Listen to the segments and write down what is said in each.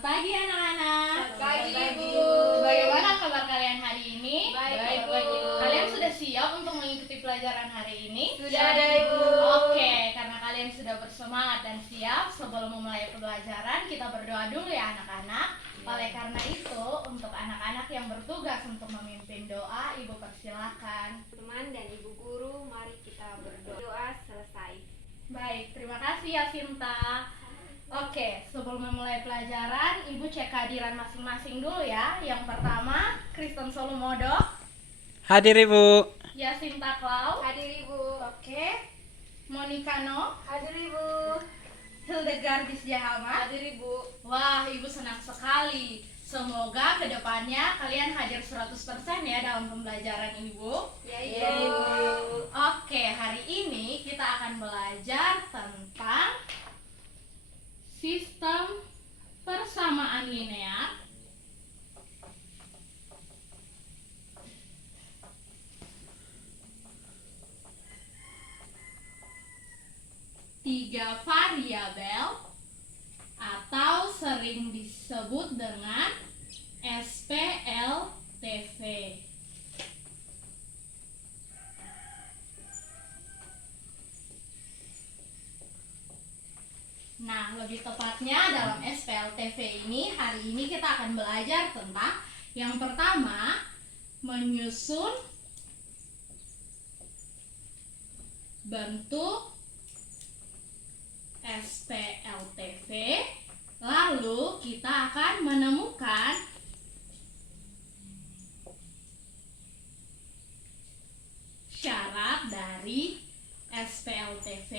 Selamat pagi anak-anak. Selamat pagi, Ibu. Bagaimana kabar kalian hari ini? Baik, Ibu. Kalian sudah siap untuk mengikuti pelajaran hari ini? Sudah, Ibu. Oke, karena kalian sudah bersemangat dan siap, sebelum memulai pelajaran kita berdoa dulu ya anak-anak. Oleh karena itu, untuk anak-anak yang bertugas untuk memimpin doa, Ibu persilakan. Teman dan Ibu Guru, mari kita berdoa. Doa selesai. Baik, terima kasih ya Sinta. Oke, sebelum memulai pelajaran, Ibu cek kehadiran masing-masing dulu ya. Yang pertama, Kristen Solumodo, Hadir Ibu. Yasinta Klau, Hadir, Ibu. oke, Monica No, Hadir, Ibu. Hildegardis Jahamat. Hadir, Ibu. Wah, Ibu senang sekali. Semoga kedepannya kalian hadir 100% ya dalam pembelajaran Ibu. Ya, Ibu. Oke, hari ini kita akan belajar tentang sistem persamaan linear. Tiga variabel atau sering disebut dengan SPLTV. Nah, lebih tepatnya dalam SPLTV ini, hari ini kita akan belajar tentang yang pertama, menyusun bentuk SPLTV. Lalu kita akan menemukan syarat dari SPLTV.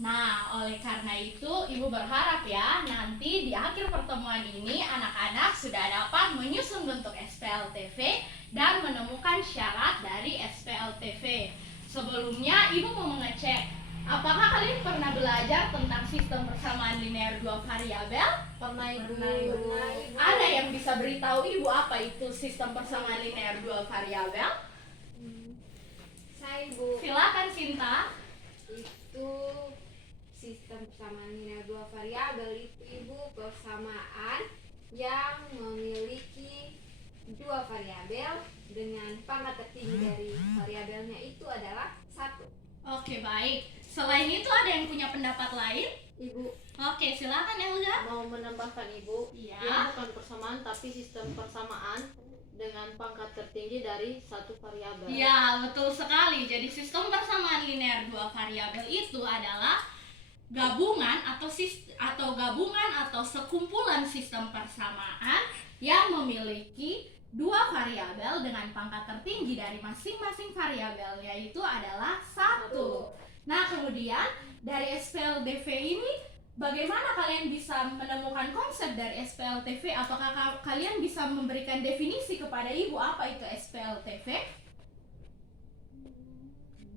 Nah, oleh karena itu Ibu berharap ya nanti di akhir pertemuan ini anak-anak sudah dapat menyusun bentuk SPLTV dan menemukan syarat dari SPLTV. Sebelumnya Ibu mau mengecek, apakah kalian pernah belajar tentang sistem persamaan linear dua variabel? Pernah, Ibu. Ada yang bisa beritahu Ibu apa itu sistem persamaan linear dua variabel? Saya, Ibu. Silakan Sinta. Itu sistem persamaan linear dua variabel itu, Ibu, persamaan yang memiliki dua variabel dengan pangkat tertinggi dari variabelnya itu adalah 1. Oke, baik. Selain itu ada yang punya pendapat lain? Ibu, Oke, silakan Elga. mau menambahkan Ibu, Iya. dia bukan persamaan tapi sistem persamaan dengan pangkat tertinggi dari satu variabel. Ya, betul sekali. Jadi sistem persamaan linear dua variabel itu adalah gabungan atau sekumpulan sistem persamaan yang memiliki dua variabel dengan pangkat tertinggi dari masing-masing variabel, yaitu adalah 1. Nah, kemudian dari SPLTV ini bagaimana kalian bisa menemukan konsep dari SPLTV? Apakah kalian bisa memberikan definisi kepada Ibu apa itu SPLTV?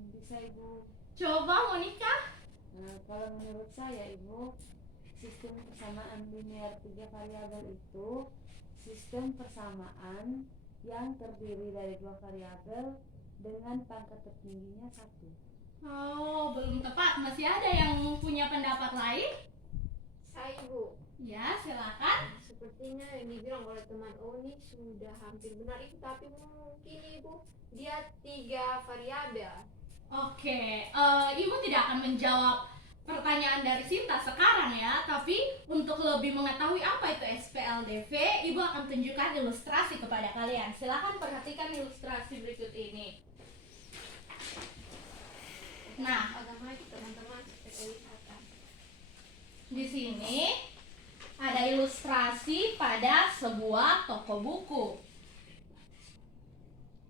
Bisa Ibu. Coba Monica. Nah, kalau menurut saya Ibu, sistem persamaan linear tiga variabel itu sistem persamaan yang terdiri dari dua variabel dengan pangkat tertingginya 1. Oh, belum tepat. Masih ada yang punya pendapat lain? Saya, Ibu. Ya, silakan. Sepertinya yang dibilang oleh teman Oni sudah hampir benar, Ibu, tapi mungkin, Ibu, dia 3 variabel. Oke, Ibu tidak akan menjawab pertanyaan dari Sinta sekarang ya, tapi untuk lebih mengetahui apa itu SPLTV, Ibu akan tunjukkan ilustrasi kepada kalian. Silakan perhatikan ilustrasi berikut ini. Nah, Agak maju, teman-teman, supaya kelihatan. di sini ada ilustrasi pada sebuah toko buku.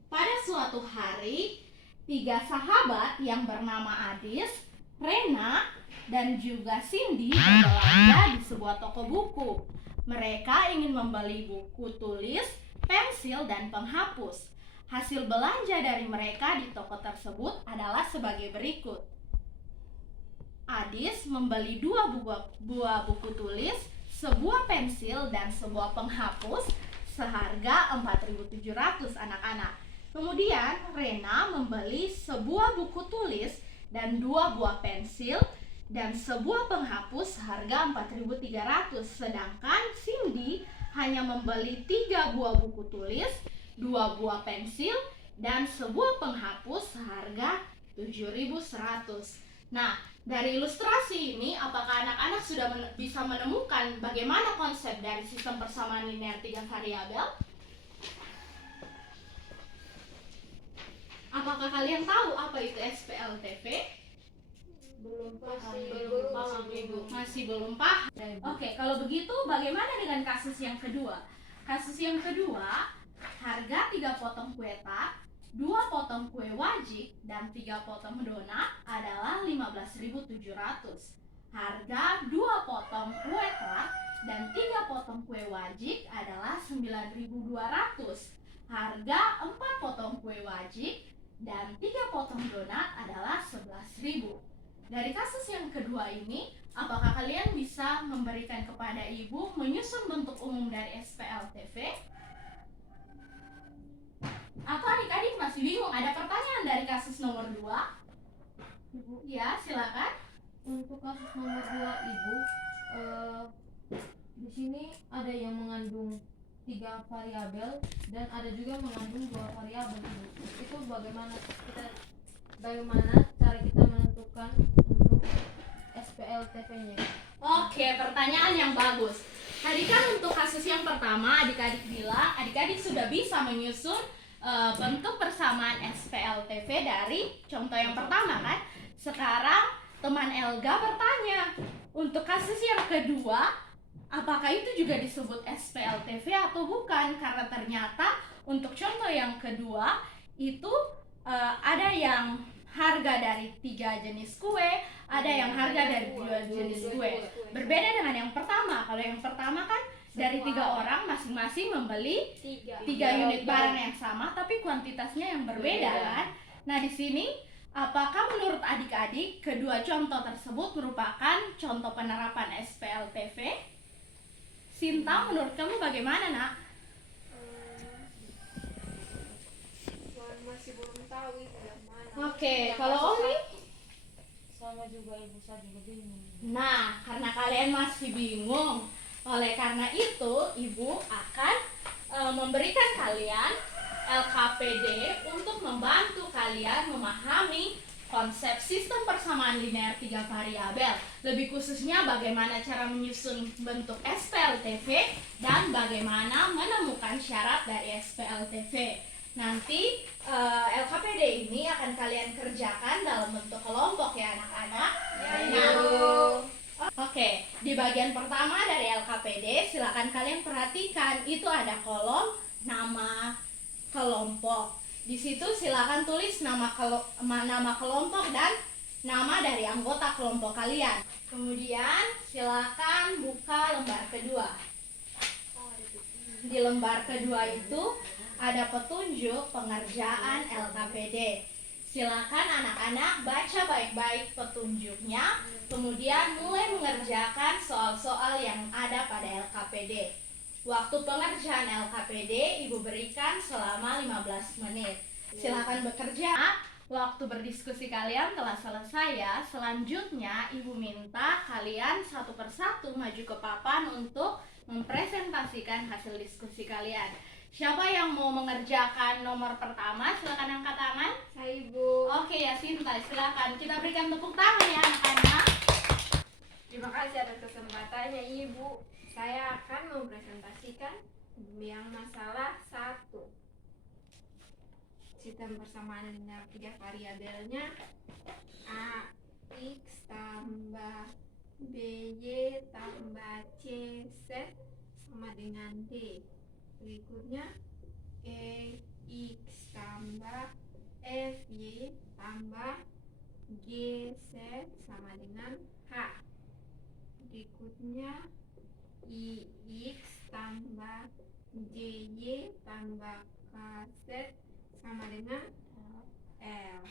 Pada suatu hari, 3 sahabat yang bernama Adis, Rena, dan juga Cindy berbelanja di sebuah toko buku. Mereka ingin membeli buku tulis, pensil, dan penghapus. Hasil belanja dari mereka di toko tersebut adalah sebagai berikut. Adis membeli 2 buah buku tulis, sebuah pensil, dan sebuah penghapus seharga 4.700 anak-anak. Kemudian Rena membeli sebuah buku tulis dan 2 buah pensil dan sebuah penghapus harga 4.300. Sedangkan Cindy hanya membeli 3 buah buku tulis, 2 buah pensil, dan sebuah penghapus seharga 7.100. Nah, dari ilustrasi ini, apakah anak-anak sudah bisa menemukan bagaimana konsep dari sistem persamaan linear 3 variabel? Apakah kalian tahu apa itu SPLTV? Belum paham. Masih belum paham. Oke, kalau begitu bagaimana dengan kasus yang kedua? Kasus yang kedua, harga 3 potong kue tart, 2 potong kue wajik, dan 3 potong donat adalah 15.700. Harga 2 potong kue tart dan 3 potong kue wajik adalah 9.200. Harga 4 potong kue wajik dan 3 potong donat adalah 11.000. Dari kasus yang kedua ini, apakah kalian bisa memberikan kepada ibu menyusun bentuk umum dari SPLTV? Atau adik-adik masih bingung? Ada pertanyaan dari kasus nomor 2? Ibu, Ya, silakan. untuk kasus nomor 2 Ibu, di sini ada yang mengandung 3 variabel dan ada juga mengandung 2 variabel, Ibu. Itu bagaimana cara kita menentukan untuk SPLTV-nya? Oke, pertanyaan yang bagus. Tadi kan untuk kasus yang pertama adik-adik bilang adik-adik sudah bisa menyusun bentuk persamaan SPLTV dari contoh yang pertama kan. Sekarang teman Elga bertanya, untuk kasus yang kedua apakah itu juga disebut SPLTV atau bukan? Karena ternyata untuk contoh yang kedua itu ada yang harga dari 3 jenis kue, ada yang harga dari 2 jenis kue. Berbeda dengan yang pertama. Kalau yang pertama kan dari 3 orang masing-masing membeli 3 unit barang yang sama tapi kuantitasnya yang berbeda kan. Nah, di sini apakah menurut adik-adik kedua contoh tersebut merupakan contoh penerapan SPLTV? Sinta, menurut kamu bagaimana, Nak? Masih belum tahu itu yang mana. Oke, kalau Omi? Sama juga Ibu, saya juga bingung. Nah, karena kalian masih bingung, oleh karena itu Ibu akan memberikan kalian LKPD untuk membantu kalian memahami konsep sistem persamaan linear 3 variabel. Lebih khususnya bagaimana cara menyusun bentuk SPLTV dan bagaimana menemukan syarat dari SPLTV. Nanti LKPD ini akan kalian kerjakan dalam bentuk kelompok ya anak-anak. Oke, di bagian pertama dari LKPD silakan kalian perhatikan itu ada kolom nama kelompok. Di situ silakan tulis nama kelompok dan nama dari anggota kelompok kalian. Kemudian silakan buka lembar kedua. Di lembar kedua itu ada petunjuk pengerjaan LKPD. Silakan anak-anak baca baik-baik petunjuknya, kemudian mulai mengerjakan soal-soal yang ada pada LKPD. Waktu pengerjaan LKPD Ibu berikan selama 15 menit. Silakan bekerja. Waktu berdiskusi kalian telah selesai ya. Selanjutnya Ibu minta kalian satu persatu maju ke papan untuk mempresentasikan hasil diskusi kalian. Siapa yang mau mengerjakan nomor pertama? Silakan angkat tangan. Saya Ibu. Oke ya Sinta, silakan. Kita berikan tepuk tangan ya anak-anak. Terima kasih atas kesempatannya Ibu. Saya akan mempresentasikan yang masalah 1. Sistem persamaan linear 3 variabelnya AX tambah BY tambah CZ sama dengan D. Berikutnya EX tambah FY tambah GZ sama dengan H. Berikutnya IX tambah JY tambah KZ sama dengan L.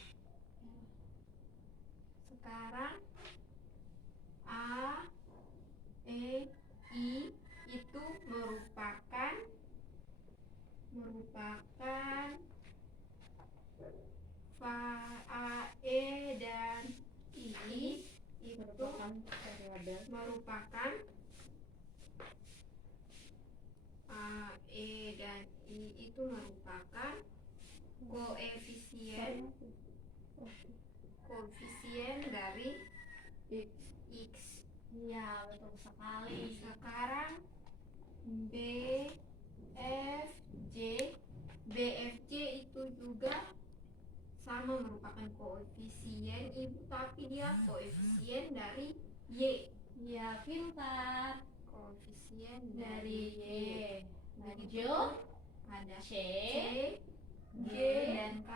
Sekarang A, E, I itu merupakan A, E dan I itu itu merupakan koefisien dari X. Iya, betul sekali. Sekarang BFJ itu juga sama merupakan koefisien ibu, tapi dia koefisien dari Y. Iya, pintar. Koefisien Dari Y. Begitu Lanjut. ada C, G, dan K.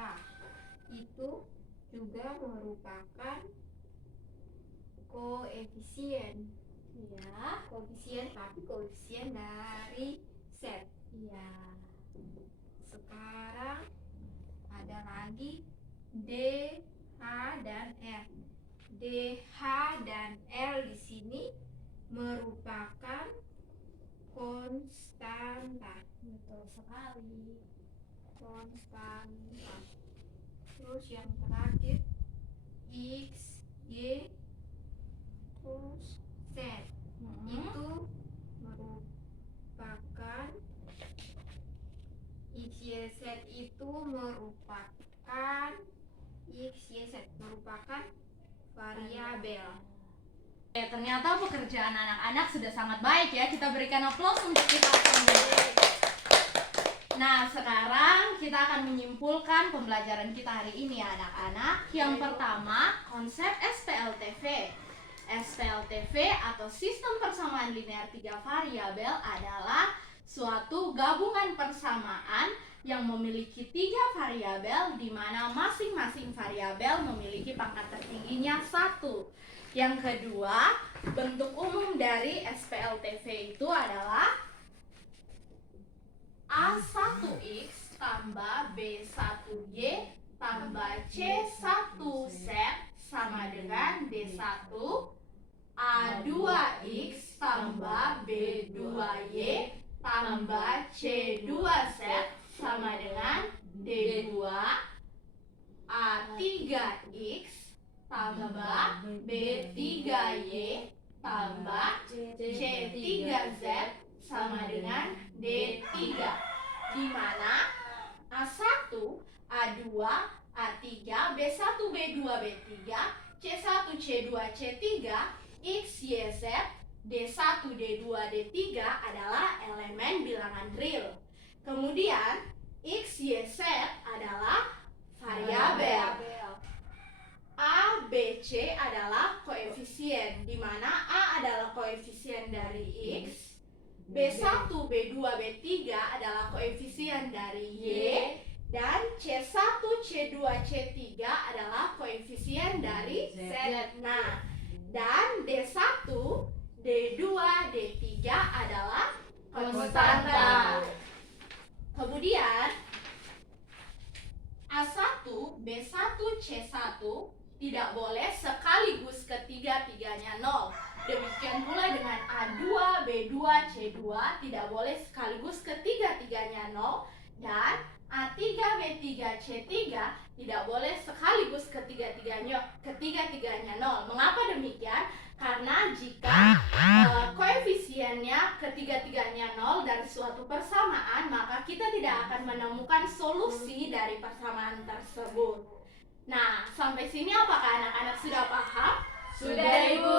Itu juga merupakan koefisien. Iya. Tapi koefisien dari Z. Iya. Sekarang ada lagi D, H, dan L. D, H, dan L di sini merupakan konstanta. Betul sekali. Konstanta. Terus yang terakhir X, Y, terus Z. Itu merupakan X, Y, Z itu merupakan variabel. Oke, ternyata pekerjaan anak-anak sudah sangat baik ya. Kita berikan aplaus untuk kita semua. Nah, sekarang kita akan menyimpulkan pembelajaran kita hari ini ya anak-anak. Yang pertama, konsep SPLTV. SPLTV atau sistem persamaan linear 3 variabel adalah suatu gabungan persamaan yang memiliki 3 variabel di mana masing-masing variabel memiliki pangkat tertingginya 1. Yang kedua, bentuk umum dari SPLTV itu adalah A1X tambah B1Y tambah C1Z sama dengan D1, A2X tambah B2Y tambah C2Z sama dengan D2, A3X tambah B3Y tambah C3Z sama dengan D3, di mana A1, A2, A3, B1, B2, B3, C1, C2, C3, X, Y, Z, D1, D2, D3 adalah elemen bilangan real. Kemudian X, Y, Z adalah variabel. A, B, C adalah koefisien, di mana A adalah koefisien dari X, B1, B2, B3 adalah koefisien dari Y, dan C1, C2, C3 adalah koefisien dari Z. Nah, dan D1, D2, D3 adalah konstanta. Kemudian A1, B1, C1 tidak boleh sekaligus ketiga-tiganya 0. Demikian pula dengan A2, B2, C2 tidak boleh sekaligus ketiga-tiganya 0. Dan A3, B3, C3 tidak boleh sekaligus ketiga-tiganya 0. Mengapa demikian? Karena jika koefisiennya ketiga-tiganya 0 dari suatu persamaan, maka kita tidak akan menemukan solusi dari persamaan tersebut. Nah, sampai sini apakah anak-anak sudah paham? Sudah, Ibu.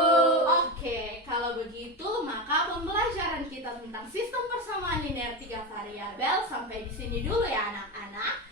Oke, kalau begitu maka pembelajaran kita tentang sistem persamaan linear 3 variabel sampai di sini dulu ya anak-anak.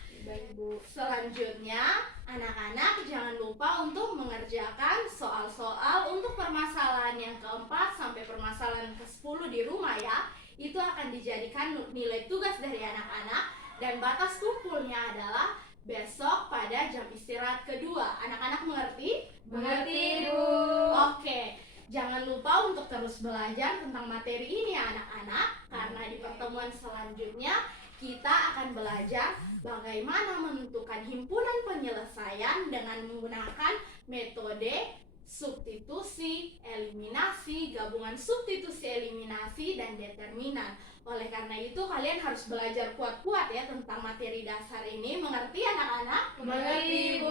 Selanjutnya, anak-anak jangan lupa untuk mengerjakan soal-soal untuk permasalahan yang keempat sampai permasalahan ke-10 di rumah ya. Itu akan dijadikan nilai tugas dari anak-anak dan batas kumpulnya adalah besok pada jam istirahat kedua. Anak-anak mengerti? Mengerti, Bu. Oke, jangan lupa untuk terus belajar tentang materi ini ya anak-anak, karena di pertemuan selanjutnya kita akan belajar bagaimana menentukan himpunan penyelesaian dengan menggunakan metode substitusi, eliminasi, gabungan substitusi, eliminasi, dan determinan. Oleh karena itu kalian harus belajar kuat-kuat ya tentang materi dasar ini. Mengerti anak-anak? Mengerti, Bu.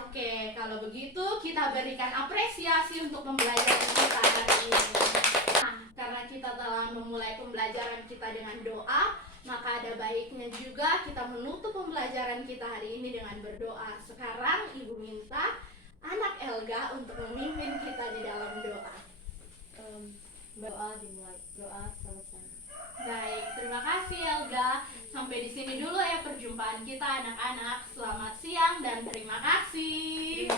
Oke, kalau begitu kita berikan apresiasi untuk pembelajaran kita hari ini. Nah, karena kita telah memulai pembelajaran kita dengan doa, Maka ada baiknya juga kita menutup pembelajaran kita hari ini dengan berdoa. Sekarang Ibu minta anak Elga untuk memimpin kita di dalam doa. Doa dimulai, doa selesai. Baik, terima kasih Elga. Sampai di sini dulu ya perjumpaan kita anak-anak. Selamat siang dan terima kasih.